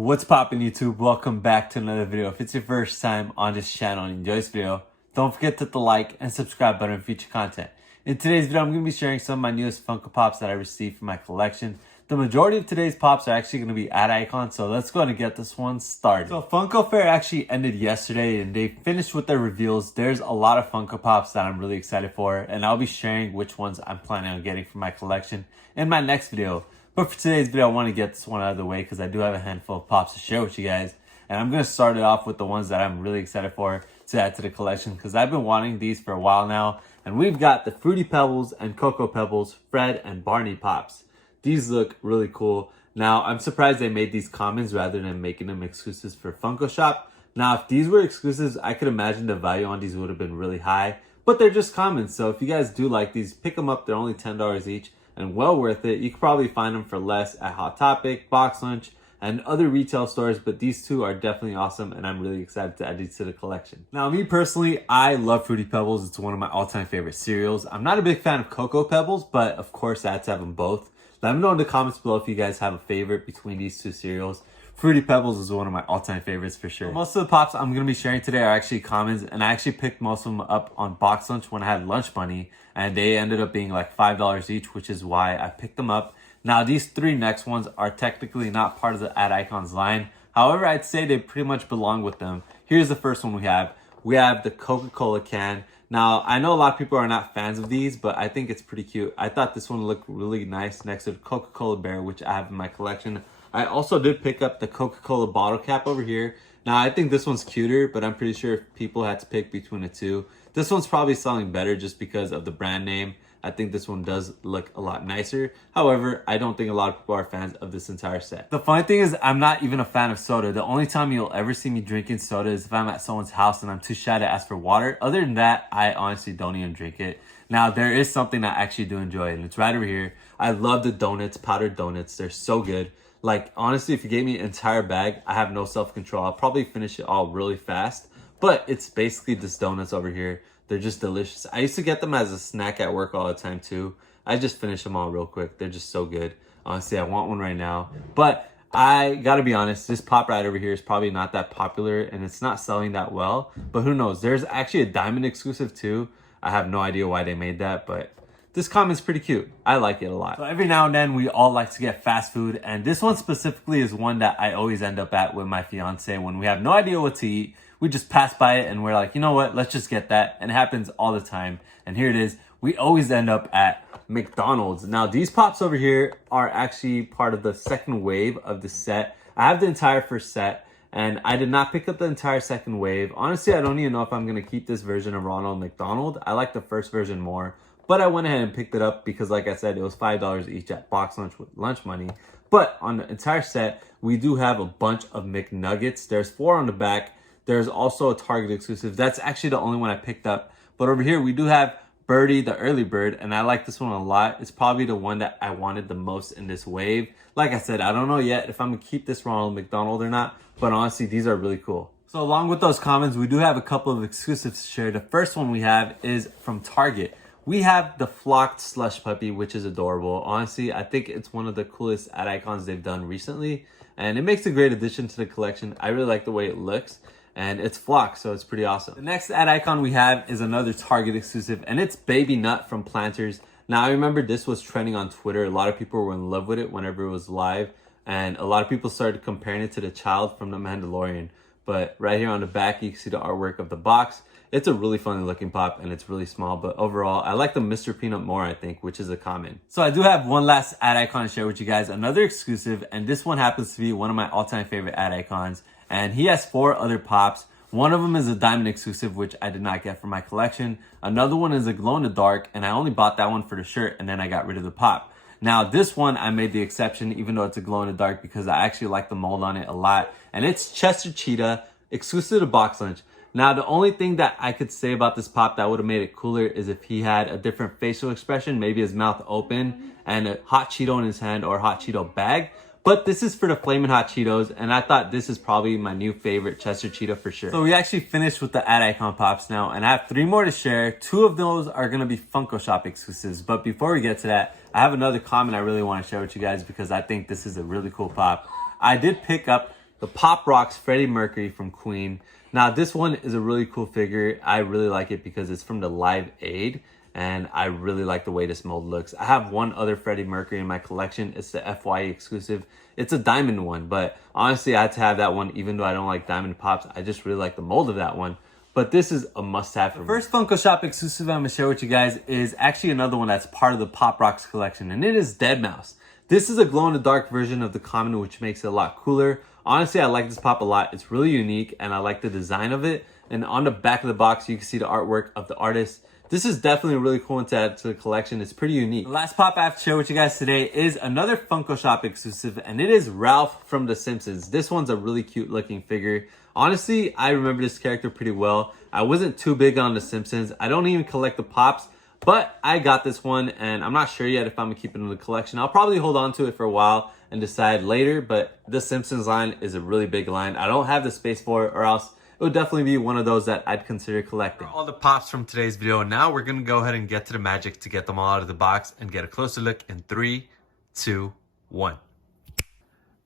What's poppin' YouTube? Welcome back to another video. If it's your first time on this channel and you enjoy this video, don't forget to hit the like and subscribe button for future content. In today's video, I'm going to be sharing some of my newest Funko Pops that I received from my collection. The majority of today's Pops are actually going to be ad icons, so let's go ahead and get this one started. So Funko Fair actually ended yesterday and they finished with their reveals. There's a lot of Funko Pops that I'm really excited for, and I'll be sharing which ones I'm planning on getting for my collection in my next video. But for today's video, I want to get this one out of the way because I do have a handful of Pops to share with you guys. And I'm going to start it off with the ones that I'm really excited for to add to the collection because I've been wanting these for a while now. And we've got the Fruity Pebbles and Cocoa Pebbles, Fred and Barney Pops. These look really cool. Now, I'm surprised they made these commons rather than making them exclusives for Funko Shop. Now, if these were exclusives, I could imagine the value on these would have been really high. But they're just commons, so if you guys do like these, pick them up. They're only $10 each. And well worth it. You could probably find them for less at Hot Topic, Box Lunch, and other retail stores, but these two are definitely awesome and I'm really excited to add these to the collection. Now, me personally, I love Fruity Pebbles. It's one of my all-time favorite cereals. I'm not a big fan of Cocoa Pebbles, but of course I had to have them both. Let me know in the comments below if you guys have a favorite between these two cereals. Fruity Pebbles is one of my all-time favorites for sure. Most of the Pops I'm going to be sharing today are actually commons, and I actually picked most of them up on Box Lunch when I had lunch money, and they ended up being like $5 each, which is why I picked them up. Now, these three next ones are technically not part of the Ad Icons line. However, I'd say they pretty much belong with them. Here's the first one we have. We have the Coca-Cola can. Now, I know a lot of people are not fans of these, but I think it's pretty cute. I thought this one looked really nice next to the Coca-Cola bear, which I have in my collection. I also did pick up the Coca-Cola bottle cap over here. Now, I think this one's cuter, but I'm pretty sure if people had to pick between the two, this one's probably selling better just because of the brand name. I think this one does look a lot nicer. However, I don't think a lot of people are fans of this entire set. The funny thing is, I'm not even a fan of soda. The only time you'll ever see me drinking soda is if I'm at someone's house and I'm too shy to ask for water. Other than that, I honestly don't even drink it. Now, there is something I actually do enjoy, and it's right over here. I love the donuts, powdered donuts. They're so good. Like, honestly, if you gave me an entire bag, I have no self-control. I'll probably finish it all really fast. But it's basically this donuts over here. They're just delicious. I used to get them as a snack at work all the time too. I just finish them all real quick. They're just so good. Honestly, I want one right now. But I gotta be honest, this Pop right over here is probably not that popular and it's not selling that well. But who knows? There's actually a diamond exclusive too. I have no idea why they made that, but this comment's pretty cute. I like it a lot. So every now and then we all like to get fast food, and this one specifically is one that I always end up at with my fiance when we have no idea what to eat. We just pass by it and we're like, you know what, let's just get that. And it happens all the time. And here it is. We always end up at McDonald's. Now, these Pops over here are actually part of the second wave of the set. I have the entire first set and I did not pick up the entire second wave. Honestly, I don't even know if I'm going to keep this version of Ronald McDonald. I like the first version more. But I went ahead and picked it up because, like I said, it was $5 each at Box Lunch with lunch money. But on the entire set, we do have a bunch of McNuggets. There's 4 on the back. There's also a Target exclusive. That's actually the only one I picked up. But over here, we do have Birdie, the early bird. And I like this one a lot. It's probably the one that I wanted the most in this wave. Like I said, I don't know yet if I'm going to keep this Ronald McDonald or not. But honestly, these are really cool. So along with those comments, we do have a couple of exclusives to share. The first one we have is from Target. We have the flocked Slush puppy, which is adorable. Honestly, I think it's one of the coolest ad icons they've done recently. And it makes a great addition to the collection. I really like the way it looks. And it's flocked, so it's pretty awesome. The next ad icon we have is another Target exclusive, and it's Baby Nut from Planters. Now, I remember this was trending on Twitter. A lot of people were in love with it whenever it was live. And a lot of people started comparing it to the child from The Mandalorian. But right here on the back, you can see the artwork of the box. It's a really funny looking Pop and it's really small, but overall, I like the Mr. Peanut more, I think, which is a common. So I do have one last ad icon to share with you guys, another exclusive, and this one happens to be one of my all-time favorite ad icons. And he has 4 other Pops. One of them is a diamond exclusive, which I did not get for my collection. Another one is a glow-in-the-dark, and I only bought that one for the shirt, and then I got rid of the Pop. Now, this one, I made the exception, even though it's a glow-in-the-dark, because I actually like the mold on it a lot. And it's Chester Cheetah, exclusive to Box Lunch. Now, the only thing that I could say about this Pop that would have made it cooler is if he had a different facial expression, maybe his mouth open and a hot Cheeto in his hand or a hot Cheeto bag. But this is for the Flamin' Hot Cheetos, and I thought this is probably my new favorite Chester Cheetah for sure. So we actually finished with the ad icon Pops now, and I have 3 more to share. 2 of those are going to be Funko Shop exclusives. But before we get to that, I have another comment I really want to share with you guys because I think this is a really cool Pop. I did pick up the Pop Rocks Freddie Mercury from Queen. Now, this one is a really cool figure. I really like it because it's from the Live Aid, and I really like the way this mold looks. I have one other Freddie Mercury in my collection. It's the FYE exclusive. It's a diamond one, but honestly, I had to have that one even though I don't like diamond pops. I just really like the mold of that one. But this is a must-have for me. The first Funko Shop exclusive I'm going to share with you guys is actually another one that's part of the Pop Rocks collection, and it is Deadmau5. This is a glow-in-the-dark version of the common, which makes it a lot cooler. Honestly, I like this pop a lot. It's really unique, and I like the design of it. And on the back of the box, you can see the artwork of the artist. This is definitely a really cool one to add to the collection. It's pretty unique. The last pop I have to share with you guys today is another Funko Shop exclusive, and it is Ralph from The Simpsons. This one's a really cute looking figure. Honestly, I remember this character pretty well. I wasn't too big on The Simpsons. I don't even collect the pops, but I got this one, and I'm not sure yet if I'm gonna keep it in the collection. I'll probably hold on to it for a while and decide later, but The Simpsons line is a really big line. I don't have the space for it, or else it would definitely be one of those that I'd consider collecting. All the pops from today's video. Now we're gonna go ahead and get to the magic to get them all out of the box and get a closer look in 3, 2, 1.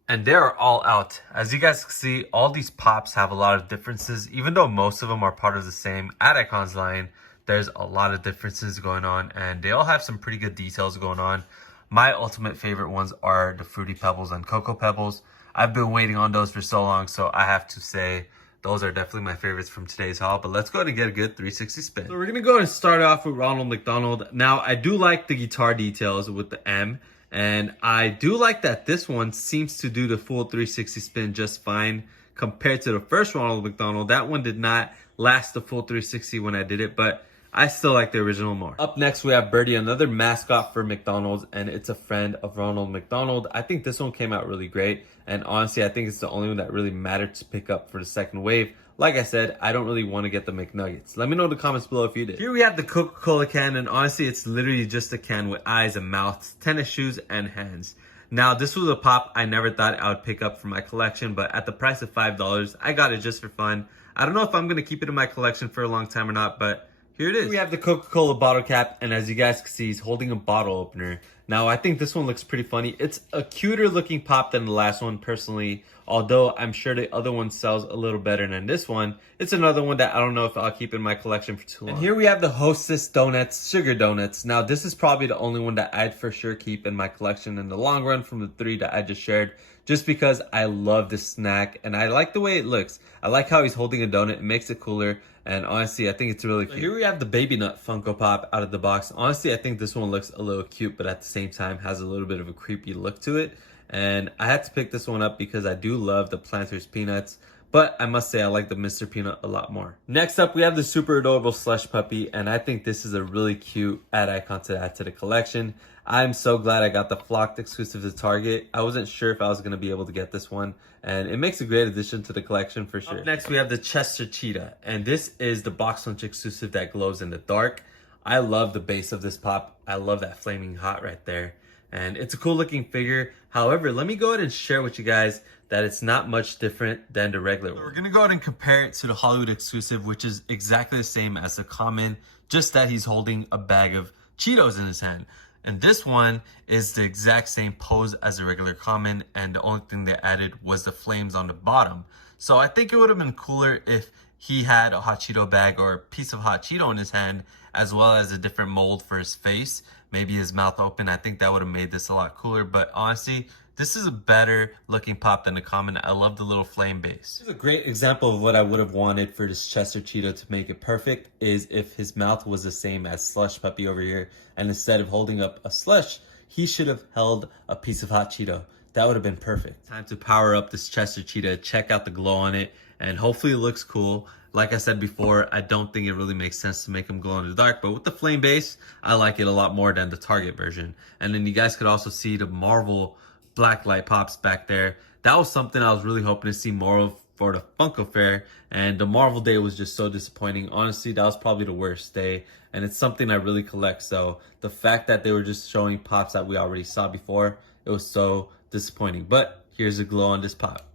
And they're all out. As you guys can see, all these pops have a lot of differences. Even though most of them are part of the same Ad Icons line, there's a lot of differences going on, and they all have some pretty good details going on. My ultimate favorite ones are the Fruity Pebbles and Cocoa Pebbles. I've been waiting on those for so long, so I have to say those are definitely my favorites from today's haul. But let's go ahead and get a good 360 spin. So we're gonna go ahead and start off with Ronald McDonald. Now, I do like the guitar details with the M, and I do like that this one seems to do the full 360 spin just fine compared to the first Ronald McDonald. That one did not last the full 360 when I did it, but I still like the original more. Up next, we have Birdie, another mascot for McDonald's, and it's a friend of Ronald McDonald. I think this one came out really great, and honestly, I think it's the only one that really mattered to pick up for the second wave. Like I said, I don't really want to get the McNuggets. Let me know in the comments below if you did. Here we have the Coca-Cola can, and honestly, it's literally just a can with eyes and mouths, tennis shoes, and hands. Now, this was a pop I never thought I would pick up for my collection, but at the price of $5, I got it just for fun. I don't know if I'm going to keep it in my collection for a long time or not, but here it is. We have the Coca-Cola bottle cap, and as you guys can see, he's holding a bottle opener. Now, I think this one looks pretty funny. It's a cuter looking pop than the last one, personally. Although I'm sure the other one sells a little better than this one. It's another one that I don't know if I'll keep in my collection for too long. And here we have the Hostess donuts, sugar donuts. Now, this is probably the only one that I'd for sure keep in my collection in the long run from the 3 that I just shared. Just because I love this snack, and I like the way it looks. I like how he's holding a donut. It makes it cooler. And honestly, I think it's really cute. Here we have the Baby Nut Funko Pop out of the box. Honestly, I think this one looks a little cute, but at the same time has a little bit of a creepy look to it. And I had to pick this one up because I do love the Planters Peanuts. But I must say I like the Mr. Peanut a lot more. Next up, we have the super adorable Slush puppy. And I think this is a really cute ad icon to add to the collection. I'm so glad I got the Flocked exclusive to Target. I wasn't sure if I was going to be able to get this one, and it makes a great addition to the collection for sure. Up next, we have the Chester Cheetah, and this is the box lunch exclusive that glows in the dark. I love the base of this pop. I love that flaming hot right there, and it's a cool looking figure. However, let me go ahead and share with you guys that it's not much different than the regular one. We're going to go ahead and compare it to the Hollywood exclusive, which is exactly the same as the common, just that he's holding a bag of Cheetos in his hand. And this one is the exact same pose as the regular common, and the only thing they added was the flames on the bottom. So I think it would have been cooler if he had a hot Cheeto bag or a piece of hot Cheeto in his hand, as well as a different mold for his face, maybe his mouth open. I think that would have made this a lot cooler, but honestly, this is a better looking pop than the common. I love the little flame base. This is a great example of what I would have wanted for this Chester Cheetah to make it perfect, is if his mouth was the same as Slush Puppy over here, and instead of holding up a slush, he should have held a piece of hot Cheeto. That would have been perfect. Time to power up this Chester Cheetah, check out the glow on it, and hopefully it looks cool. Like I said before, I don't think it really makes sense to make him glow in the dark, but with the flame base, I like it a lot more than the Target version. And then you guys could also see the Marvel black light pops back there. That was something I was really hoping to see more of for the Funko Fair, and the Marvel Day was just so disappointing. Honestly, that was probably the worst day, and it's something I really collect. So the fact that they were just showing pops that we already saw before, it was so disappointing. But here's a glow on this pop.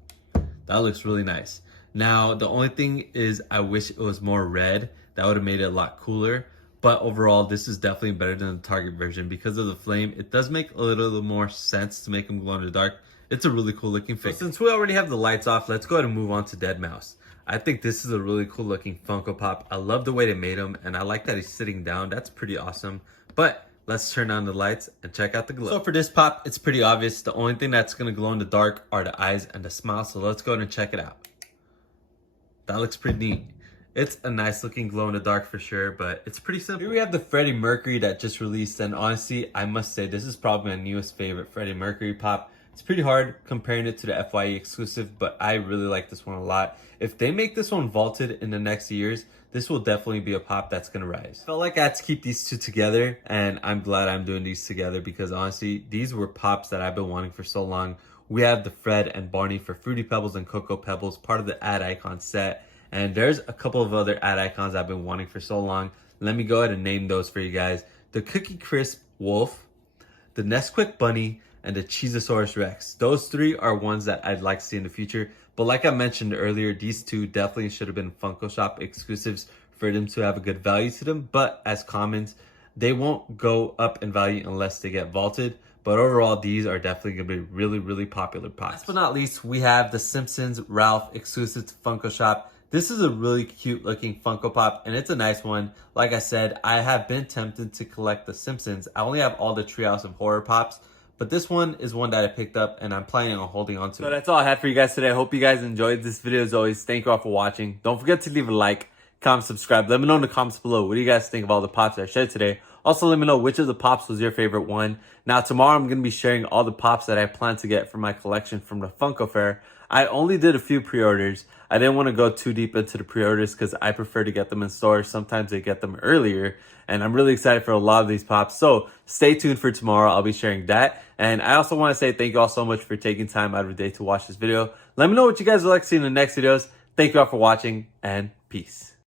That looks really nice. Now, the only thing is I wish it was more red. That would have made it a lot cooler. But overall, this is definitely better than the Target version. Because of the flame, it does make a little more sense to make them glow in the dark. It's a really cool looking figure. So since we already have the lights off, let's go ahead and move on to Deadmau5. I think this is a really cool looking Funko Pop. I love the way they made him, and I like that he's sitting down. That's pretty awesome. But let's turn on the lights and check out the glow. So for this pop, it's pretty obvious. The only thing that's gonna glow in the dark are the eyes and the smile. So let's go ahead and check it out. That looks pretty neat. It's a nice looking glow in the dark for sure, but it's pretty simple. Here we have the Freddie Mercury that just released, and honestly, I must say this is probably my newest favorite Freddie Mercury pop. It's pretty hard comparing it to the FYE exclusive, but I really like this one a lot. If they make this one vaulted in the next years, this will definitely be a pop that's gonna rise. Felt like I had to keep these two together, and I'm glad I'm doing these together because honestly, these were pops that I've been wanting for so long. We have the Fred and Barney for Fruity Pebbles and Cocoa Pebbles, part of the ad icon set. And there's a couple of other ad icons I've been wanting for so long. Let me go ahead and name those for you guys. The Cookie Crisp Wolf, the Nesquik Bunny, and the Cheezosaurus Rex. Those three are ones that I'd like to see in the future. But like I mentioned earlier, these two definitely should have been Funko Shop exclusives for them to have a good value to them. But as commons, they won't go up in value unless they get vaulted. But overall, these are definitely going to be really, really popular pops. Last but not least, we have the Simpsons Ralph exclusive to Funko Shop. This is a really cute looking Funko Pop, and it's a nice one. Like I said, I have been tempted to collect the Simpsons. I only have all the Treehouse of Horror Pops, but this one is one that I picked up, and I'm planning on holding on to. So that's all I had for you guys today. I hope you guys enjoyed this video. As always, thank you all for watching. Don't forget to leave a like, comment, subscribe. Let me know in the comments below. What do you guys think of all the pops I shared today? Also, let me know which of the pops was your favorite one. Now, tomorrow I'm going to be sharing all the pops that I plan to get for my collection from the Funko Fair. I only did a few pre-orders. I didn't want to go too deep into the pre-orders because I prefer to get them in stores. Sometimes they get them earlier, and I'm really excited for a lot of these pops. So stay tuned for tomorrow. I'll be sharing that. And I also want to say thank you all so much for taking time out of your day to watch this video. Let me know what you guys would like to see in the next videos. Thank you all for watching, and peace.